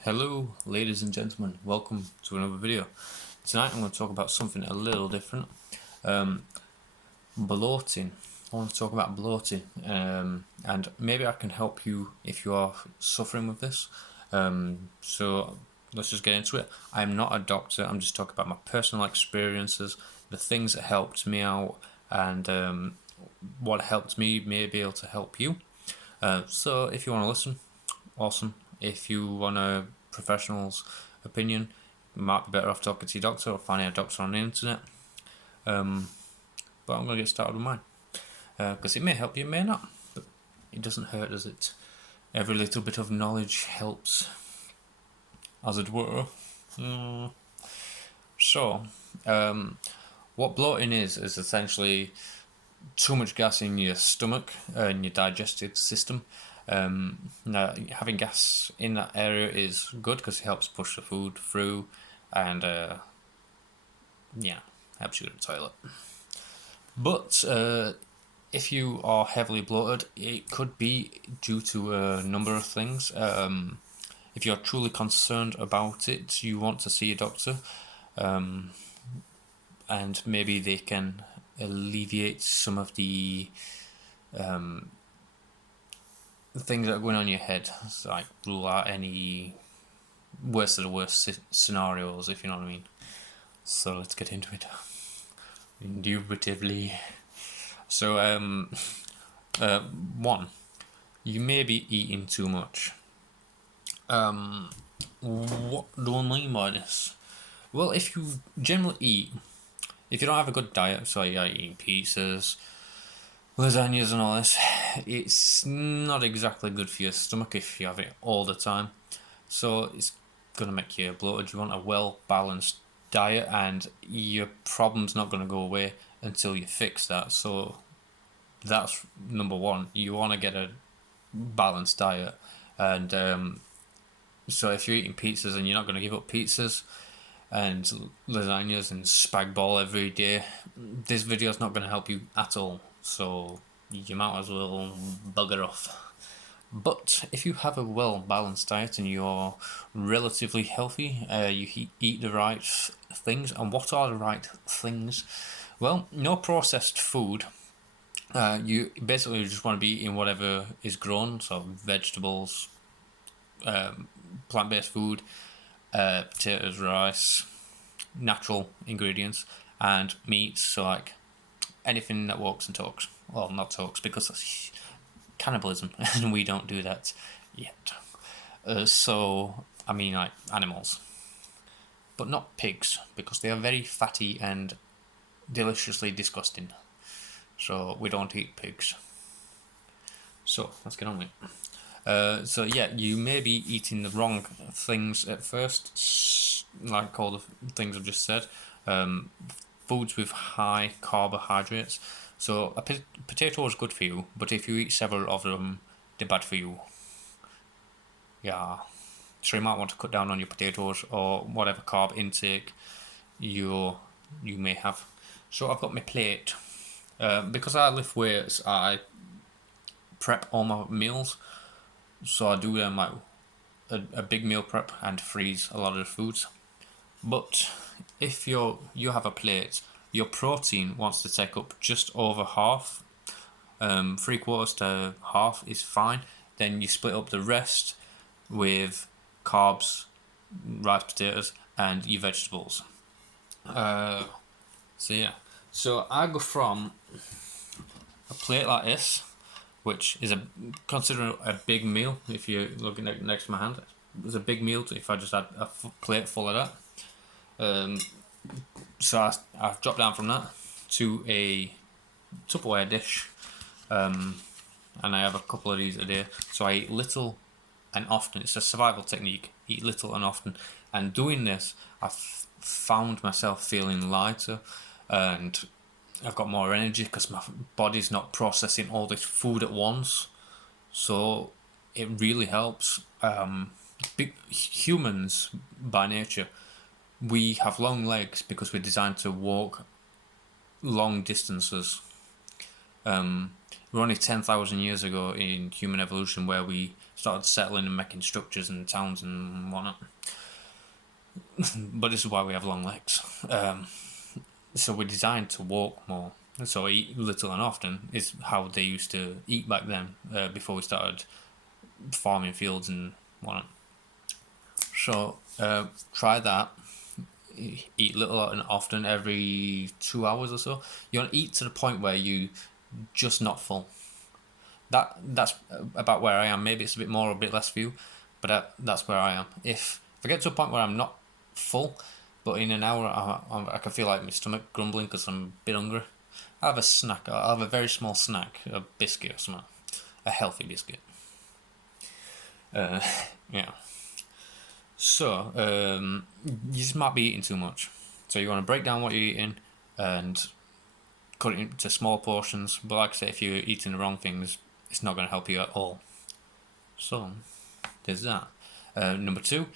Hello, ladies and gentlemen. Welcome to another video. Tonight I'm going to talk about something a little different. Bloating. I want to talk about bloating, and maybe I can help you if you are suffering with this. So let's just get into it. I'm not a doctor. I'm just talking about my personal experiences, the things that helped me out, and what helped me may be able to help you. So if you want to listen, awesome. If you want a professional's opinion, you might be better off talking to your doctor or finding a doctor on the internet. But I'm going to get started with mine. Because it may help you, it may not. But it doesn't hurt, does it? Every little bit of knowledge helps, as it were. So, what bloating is essentially too much gas in your stomach and your digestive system. Now, having gas in that area is good because it helps push the food through, and helps you to the toilet. But if you are heavily bloated, it could be due to a number of things. If you're truly concerned about it, you want to see a doctor, and maybe they can alleviate some of the things that are going on in your head. It's like rule out any worst of the worst scenarios, if you know what I mean. So let's get into it. Indubitably. So, one, you may be eating too much. What do I mean by this? Well, if you generally eat, if you don't have a good diet, so you're eating pizzas, lasagnas and all this, it's not exactly good for your stomach if you have it all the time. So it's going to make you bloated. You want a well-balanced diet, and your problem's not going to go away until you fix that. So that's number one. You want to get a balanced diet, and so if you're eating pizzas and you're not going to give up pizzas and lasagnas and spag bol every day, this video is not going to help you at all. So you might as well bugger off. But if you have a well-balanced diet and you're relatively healthy, you eat the right things. And what are the right things? Well, no processed food. You basically just want to be eating whatever is grown, so vegetables, plant-based food, potatoes, rice, natural ingredients, and meats, so like anything that walks and talks. Well, not talks, because that's cannibalism, and we don't do that yet. So, I mean, like animals. But not pigs, because they are very fatty and deliciously disgusting. So, we don't eat pigs. So, let's get on with it. So, yeah, you may be eating the wrong things at first, like all the things I've just said. Foods with high carbohydrates. So a potato is good for you, but if you eat several of them, they're bad for you. Yeah. So you might want to cut down on your potatoes or whatever carb intake you may have. So I've got my plate. Because I lift weights, I prep all my meals. So I do them like a big meal prep and freeze a lot of the foods. But if you have a plate, your protein wants to take up just over half. 3/4 to half is fine. Then you split up the rest with carbs, rice, potatoes, and your vegetables. So I go from a plate like this, which is considered a big meal. If you're looking next to my hand, it's a big meal if I just had a plate full of that. So I've dropped down from that to a Tupperware dish, and I have a couple of these a day. So I eat little and often. It's a survival technique. Eat little and often. And doing this, I've found myself feeling lighter, and I've got more energy because my body's not processing all this food at once. So it really helps. Humans, by nature, we have long legs because we're designed to walk long distances. we're only 10,000 years ago in human evolution where we started settling and making structures and towns and whatnot. But this is why we have long legs. So we're designed to walk more. So eat little and often is how they used to eat back then, before we started farming fields and whatnot. So try that. Eat little and often, every 2 hours or so. You want to eat to the point where you just not full. That's about where I am. Maybe it's a bit more or a bit less for you, but that's where I am. If I get to a point where I'm not full, but in an hour I can feel like my stomach grumbling because I'm a bit hungry, I have a snack. I'll have a very small snack, a biscuit or something, a healthy biscuit. Yeah. So you just might be eating too much. So you want to break down what you're eating and cut it into small portions. But like I say, if you're eating the wrong things, it's not going to help you at all. So there's that. Number two,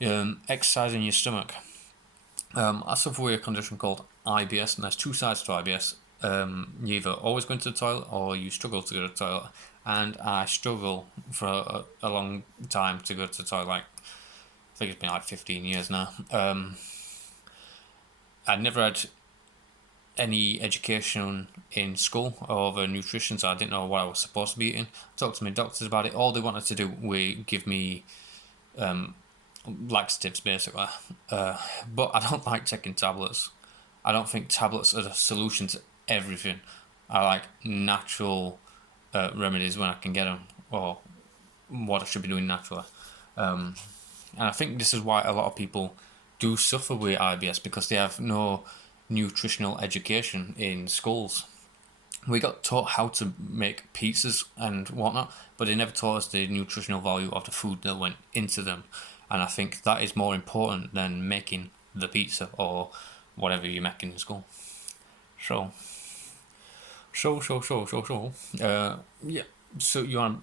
exercising your stomach. I suffer with a condition called IBS, and there's two sides to IBS. You either always go to the toilet or you struggle to go to the toilet. And I struggle for a long time to go to the toilet. Like, I think it's been like 15 years now. I never had any education in school over nutrition, so I didn't know what I was supposed to be eating. Talked to my doctors about it. All they wanted to do was give me laxatives, basically. But I don't like taking tablets. I don't think tablets are the solution to everything. I like natural remedies when I can get them, or what I should be doing naturally. And I think this is why a lot of people do suffer with IBS, because they have no nutritional education in schools. We got taught how to make pizzas and whatnot, but they never taught us the nutritional value of the food that went into them. And I think that is more important than making the pizza or whatever you're making in school. So, yeah. So you want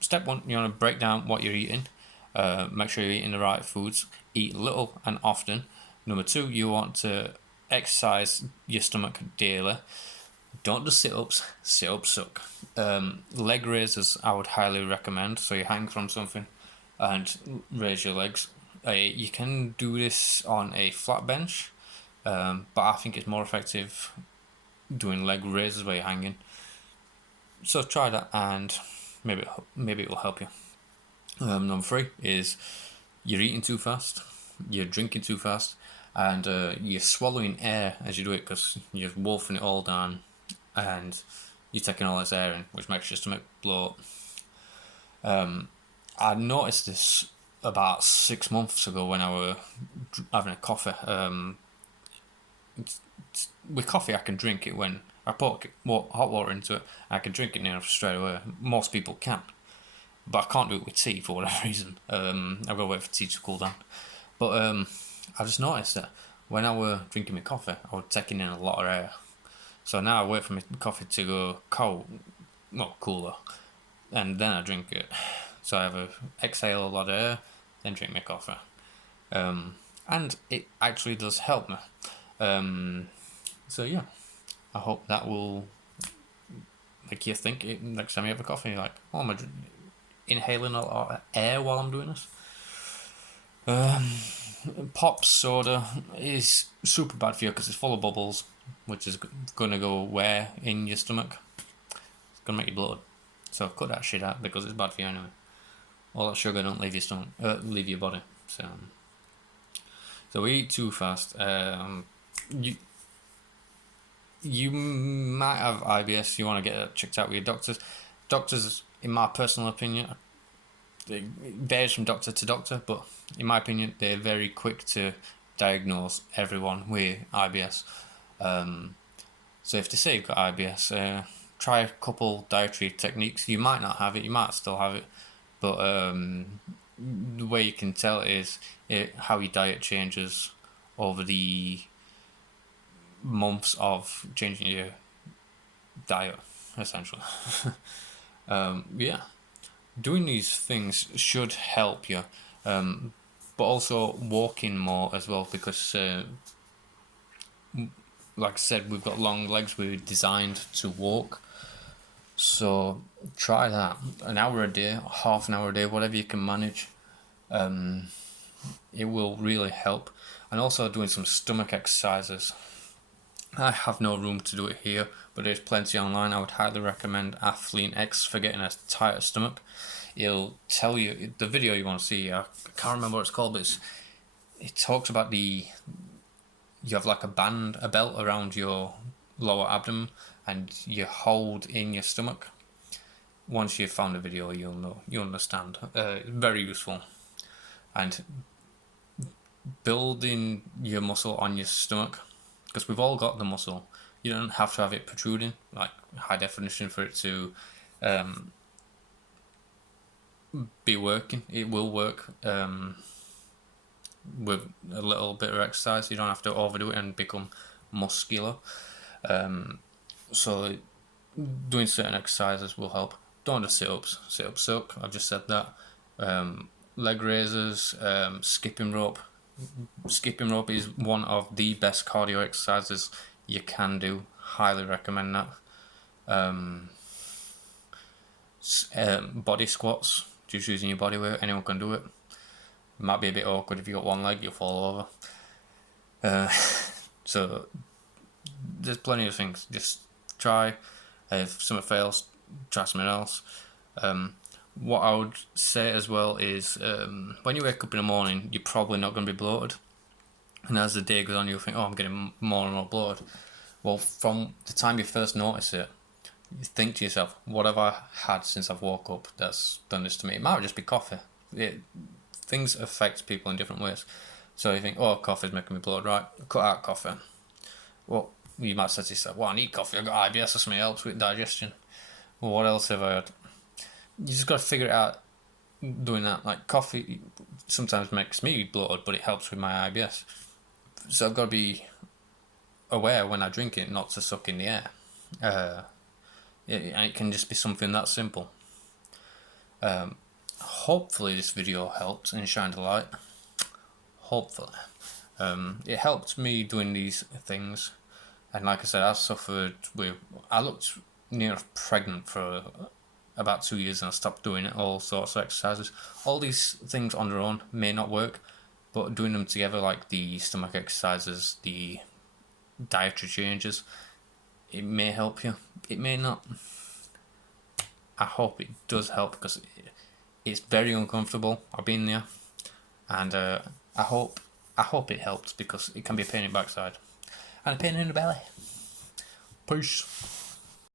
step one, you want to break down what you're eating. Make sure you're eating the right foods. Eat little and often. Number two, you want to exercise your stomach daily. Don't do sit-ups. Sit-ups suck. Leg raises I would highly recommend. So you hang from something and raise your legs. You can do this on a flat bench, but I think it's more effective doing leg raises where you're hanging. So try that, and maybe it will help you. Number three is you're eating too fast, you're drinking too fast, and you're swallowing air as you do it because you're wolfing it all down, and you're taking all this air in, which makes your stomach bloat. I noticed this about 6 months ago when I were having a coffee. With coffee, I can drink it when I put hot water into it. I can drink it near enough straight away. Most people can, but I can't do it with tea for whatever reason. I've got to wait for tea to cool down. But I just noticed that when I were drinking my coffee, I was taking in a lot of air. So now I wait for my coffee to go cold, well, cooler, and then I drink it. So I have a exhale a lot of air, then drink my coffee. And it actually does help me. So yeah, I hope that will make you think next time you have a coffee, like, oh, am I inhaling a lot of air while I'm doing this? Pop soda is super bad for you because it's full of bubbles, which is going to go where in your stomach? It's going to make you bloated. So cut that shit out because it's bad for you anyway. All that sugar don't leave your stomach, leave your body. So we eat too fast. You might have IBS. You want to get it checked out with your doctors. Doctors, in my personal opinion, it varies from doctor to doctor, but in my opinion, they're very quick to diagnose everyone with IBS. So if they say you've got IBS, try a couple dietary techniques. You might not have it, you might still have it, but the way you can tell is how your diet changes over the months of changing your diet, essentially. Yeah, doing these things should help you, but also walking more as well, because like I said, we've got long legs, we're designed to walk. So try that. An hour a day, half an hour a day, whatever you can manage. It will really help. And also doing some stomach exercises. I have no room to do it here, but there's plenty online. I would highly recommend Athlete X for getting a tighter stomach. It'll tell you the video you want to see. I can't remember what it's called, but it talks about you have like a belt around your lower abdomen, and you hold in your stomach. Once you've found the video, you'll understand. Very useful. And building your muscle on your stomach, because we've all got the muscle. You don't have to have it protruding, like high definition, for it to be working. It will work with a little bit of exercise. You don't have to overdo it and become muscular. So doing certain exercises will help. Don't do sit-ups. Sit-ups suck. I've just said that. Leg raises, skipping rope. Skipping rope is one of the best cardio exercises you can do. Highly recommend that. Body squats, just using your body weight. Anyone can do it. Might be a bit awkward if you got one leg, you'll fall over. So there's plenty of things. Just try. If something fails, try something else. What I would say as well is when you wake up in the morning, you're probably not going to be bloated. And as the day goes on, you'll think, oh, I'm getting more and more bloated. Well, from the time you first notice it, you think to yourself, what have I had since I've woke up that's done this to me? It might just be coffee. Things affect people in different ways. So you think, oh, coffee's making me bloated, right? Cut out coffee. Well, you might say to yourself, well, I need coffee, I've got IBS or something else with digestion. Well, what else have I had? You just got to figure it out doing that. Like coffee sometimes makes me bloated, but it helps with my IBS. So I've got to be aware when I drink it not to suck in the air. It can just be something that simple. Hopefully this video helped and shined a light. Hopefully. It helped me doing these things. And like I said, I looked near pregnant for about 2 years and I stopped doing it, all sorts of exercises. All these things on their own may not work, but doing them together, like the stomach exercises, the dietary changes, it may help you. It may not. I hope it does help because it's very uncomfortable. I've been there, and I hope it helps because it can be a pain in the backside and a pain in the belly. Peace.